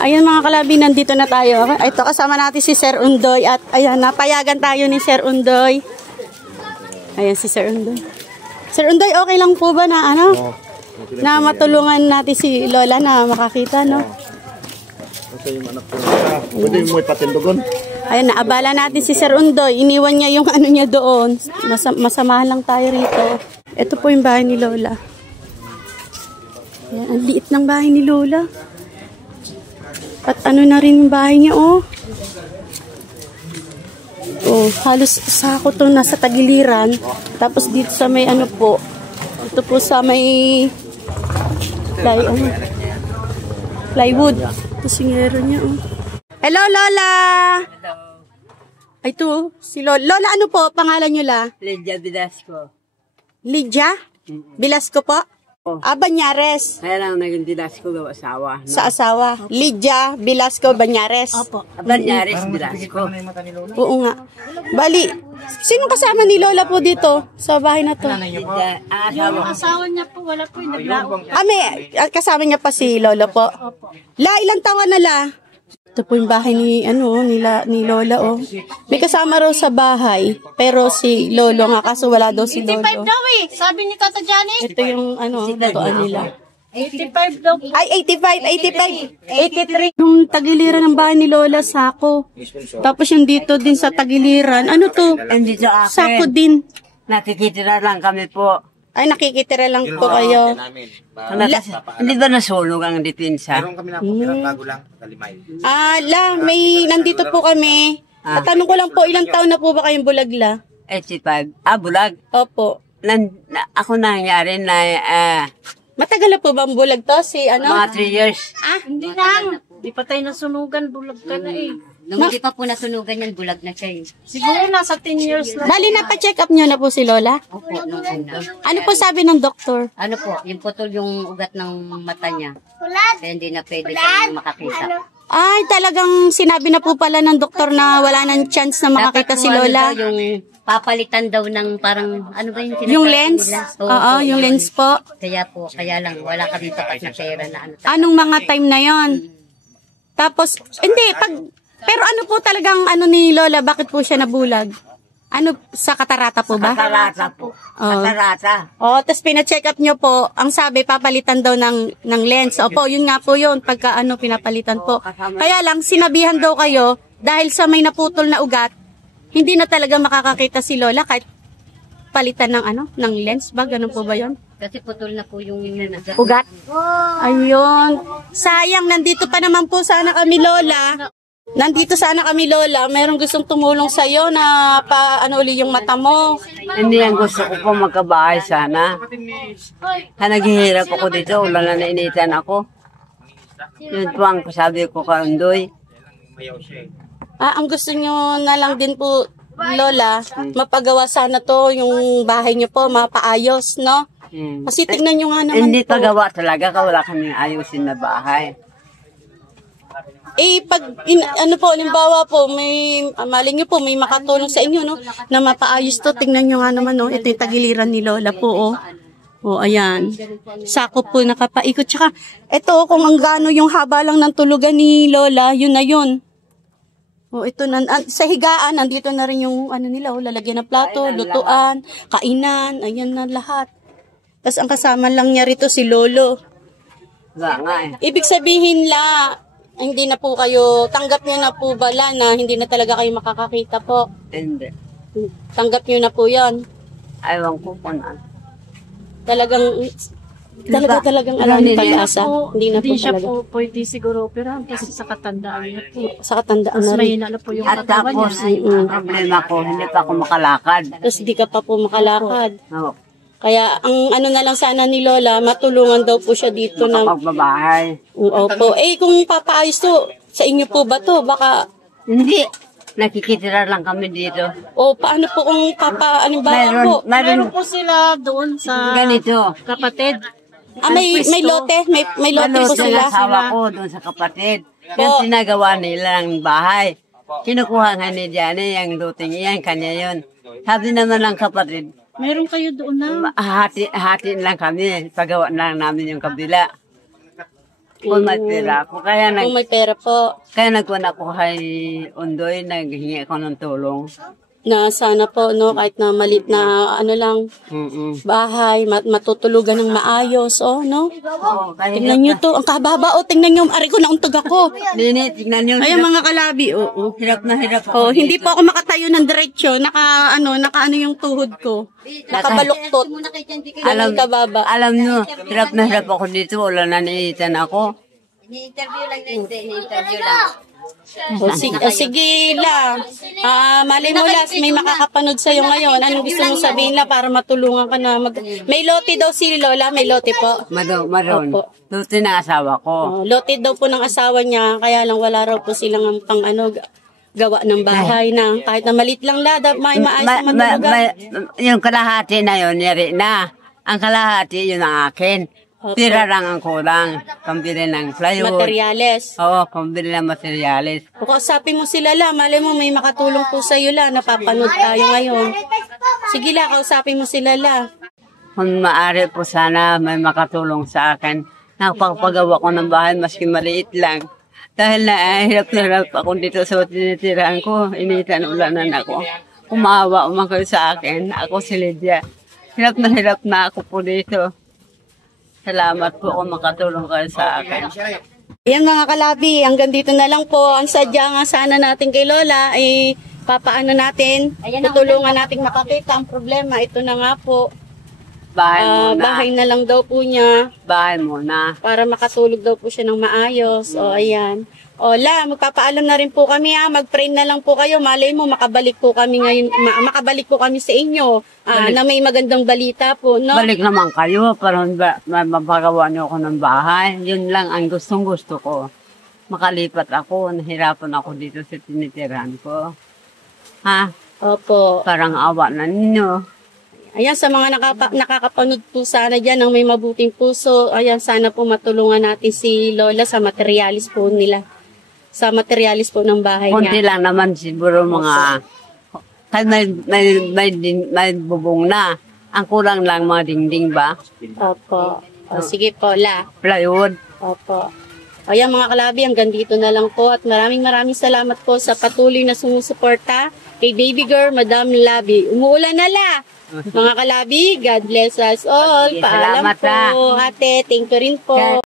Ayan mga kalabi, nandito na tayo. Ito, kasama natin si Sir Undoy. At ayan, napayagan tayo ni Sir Undoy. Ayan si Sir Undoy. Sir Undoy, okay lang po ba na ano? Na matulungan natin si Lola na makakita, no? Kasi yung anak ko, pwede mo ipatindogon. Ayan, naabala natin si Sir Undoy. Iniwan niya yung ano niya doon. Masamahan lang tayo rito. Ito po yung bahay ni Lola. Ayan, ang liit ng bahay ni Lola. At ano na rin yung bahay niya, oh. Oh, halos sako to nasa tagiliran. Tapos dito sa may ano po. Ito po sa may plywood. Ito singero niya, oh. Hello, Lola! Hello. Ay, ito, si Lola. Lola, ano po? Pangalan niyo la? Lydia Velasco. Lydia? Velasco po? Banyares. Kaya lang naging Velasco gawa asawa. No? Sa asawa. Lydia Velasco Banyares. Opo. Banyares Velasco. Oo nga. Bali, sino kasama ni Lola po dito sa bahay na to? Lydia, ang asawa niya po, wala po yung naglaot. Kasama niya pa si Lola po. Opo. La, ilang taon na la? Ito po yung bahay ni Lola, oh. May kasama raw sa bahay, pero si Lolo nga, kaso wala daw si Lolo. 85 daw eh. Sabi ni Tata Janet. Ito yung tutuan nila. 85 daw. Ay, 85, 83. Yung tagiliran ng bahay ni Lola, sako. Tapos yung dito din sa tagiliran, ano to? Hindi sa akin. Sako din. Nakikitira lang kami po. Ay, nakikitira lang po kayo. Hindi ba nasulog ang depensa? Meron kami na po, pero bago lang, kalimay. May nandito po kami. At tanong ko lang po, ilang taon na po ba kayong bulagla? 85. Bulag. Opo. Ako nangyari na Matagal na po ba ang bulag to? mga 3 years. Hindi lang. Di pa tayo nasunugan. Bulag ka na eh. Nung hindi pa po nasunugan yan, bulag na siya. Siguro nasa 10 years na. Bali, napacheck up nyo na po si Lola? Opo, nung una. Ano po sabi ng doktor? Ano po, yung putol yung ugat ng mata niya. Kaya hindi na pwede siyang makakita. Ay, talagang sinabi na po pala ng doktor na wala nang chance na makakita si Lola. Daw, yung papalitan daw ng parang, ano ba yung sinasabi Yung lens? nila? Oo, yung lens po. Kaya lang, wala kami tapat na pera na ano. Anong mga time na yon? Tapos, pero ano po talagang ni Lola, bakit po siya nabulag? Ano, sa katarata po ba? Katarata po. Katarata. Tapos pina-check up nyo po, ang sabi, papalitan daw ng lens. Opo, yun nga po yun, pagka pinapalitan po. Kaya lang, sinabihan daw kayo, dahil sa may naputol na ugat, hindi na talaga makakakita si Lola kahit palitan ng lens ba? Ganun po ba yun? Kasi putol na po yung Ugat? Ayun. Sayang, nandito pa naman po sana kami, Lola. Merong gustong tumulong sa'yo na uli yung mata mo. Hindi ang gusto ko po magkabahay sana. Naghihirap ako dito, wala na initan ako. Yun po ang sabi ko kay Undoy. Ang gusto nyo na lang din po, Lola, mapagawa sana to, yung bahay nyo po, mapaayos, no? Kasi tignan nyo nga naman Hindi po. pagawa talaga, wala kaming ayusin na bahay. Halimbawa po, maling nyo po, may makatulong sa inyo, no? Na mapaayos to, tingnan nyo nga naman, no? Ito yung tagiliran ni Lola po, oh. Ayan. Sako po nakapaikot. Tsaka, ito, kung ang gaano yung haba lang ng tulugan ni Lola, yun na yun. Ito na, sa higaan, nandito na rin yung, nila, lalagyan ng plato, lutuan, kainan, ayan na lahat. Tapos ang kasama lang niya rito si Lolo. Wala nga eh. Ibig sabihin hindi na po kayo, tanggap nyo na po bala na hindi na talaga kayo makakakita po. Hindi. Tanggap nyo na po yan. Ayaw ko po na. Talagang alam ng pag-asa. Hindi siya po pwede siguro operahan kasi sa katandaan niya po. Sa katandaan na Mas rin. mahina na po yung At katawan tapos, niya. ang problema ko, hindi pa ako makalakad. Tapos di ka pa po makalakad. No. Kaya ang na lang sana ni Lola, matulungan daw po siya dito na Pagbabahay. Opo. Kung papaayos to, sa inyo po ba to? Baka, Hindi. Nakikitira lang kami dito. paano po kung halimbawa po? Meron po sila doon sa Ganito. kapatid. May lote? May lote po Lalo sila? asawa ko doon sa kapatid. Yung sinagawa nila ng bahay. Kinukuha nga ni Diane yung luting yan, kanya yun. Sabi naman ng kapatid, Meron kayo doon na. hati lang kami. Pagawa lang namin yung kabila. Kung may pera ako. Kung may pera po, Kaya nagwan ako kay Undoy, naghingi ako ng tulong. na sana po, no, kahit na malit na ano lang, bahay, matutulugan ng maayos, no? Oo, kaya Tingnan nyo to, ang kababa, tingnan nyo, ari ko nauntog ako. Nini, tignan nyo. Ayan mga kalabi, Hirap na hirap ako. hindi po ako makatayo ng diretsyo, naka ano yung tuhod ko. Nakabaluktot. Ganun kababa. Alam nyo, hirap na hirap ako dito. Wala na niitan ako. Ni-interview lang na hindi. Ni-interview lang. Sige la. Malay mo las, may makakapanood sa'yo ngayon. Anong gusto mo sabihin la para matulungan ka na May lote daw si Lola, may lote po. Maroon. Opo. Luto ng asawa ko. Lote daw po ng asawa niya, kaya lang wala raw po silang pang gawa ng bahay na. Kahit na malit lang la, may maayos na matulugan. Yung kalahati na yun, yari na. Ang kalahati, yun ang akin. Opo. Tira lang ang kulang. Pambili ng plywood. Materyales. Oo, pambili ng materyales. O kausapin mo sila la, malay mo may makatulong po sa'yo la, napapanood tayo ngayon. Sige la, kausapin mo sila la. Kung maaari po sana may makatulong sa akin. Nakapagpagawa ko ng bahay, maski maliit lang. Dahil hirap na hirap ako dito sa tinitirahan ko. Initan ulanan ako. Umawa kayo sa akin. Ako si Lydia. Hirap na ako po dito. Salamat po kung makatulong kayo sa akin. Ayan mga kalabi, hanggang dito na lang po. Ang sadya nga sana natin kay Lola ay papaano natin, tutulungan natin makakita ang problema. Ito na nga po, Bahay muna. bahay na lang daw po niya Bahay muna. para makatulog daw po siya ng maayos. O ayan. O la, magpapaalam na rin po kami ha. Mag-pray na lang po kayo. Malay mo, makabalik po kami ngayon, makabalik po kami sa inyo na may magandang balita po, no? Balik naman kayo para mapagawa niyo ako ng bahay. Yun lang ang gustong-gusto ko. Makalipat ako, nahirapan ako dito sa tinitirahan ko. Ha? Opo. Parang awa na ninyo. Ayan, sa mga nakakapanood po sana dyan ng may mabuting puso, ayan, sana po matulungan natin si Lola sa materialis po nila. Sa materialis po ng bahay Kunti niya. lang naman siguro mga... Kahit may bubong na. Ang kulang lang mga dingding ba? Opo. O, sige po, la. Plywood. Opo. Ayan mga kalabi, hanggang dito na lang po at maraming salamat po sa patuloy na sumusuporta kay baby girl, Madam Labi. Umuulan na la. Mga kalabi, God bless us all. Sige, Paalam salamat, po. Ate, thank you rin po.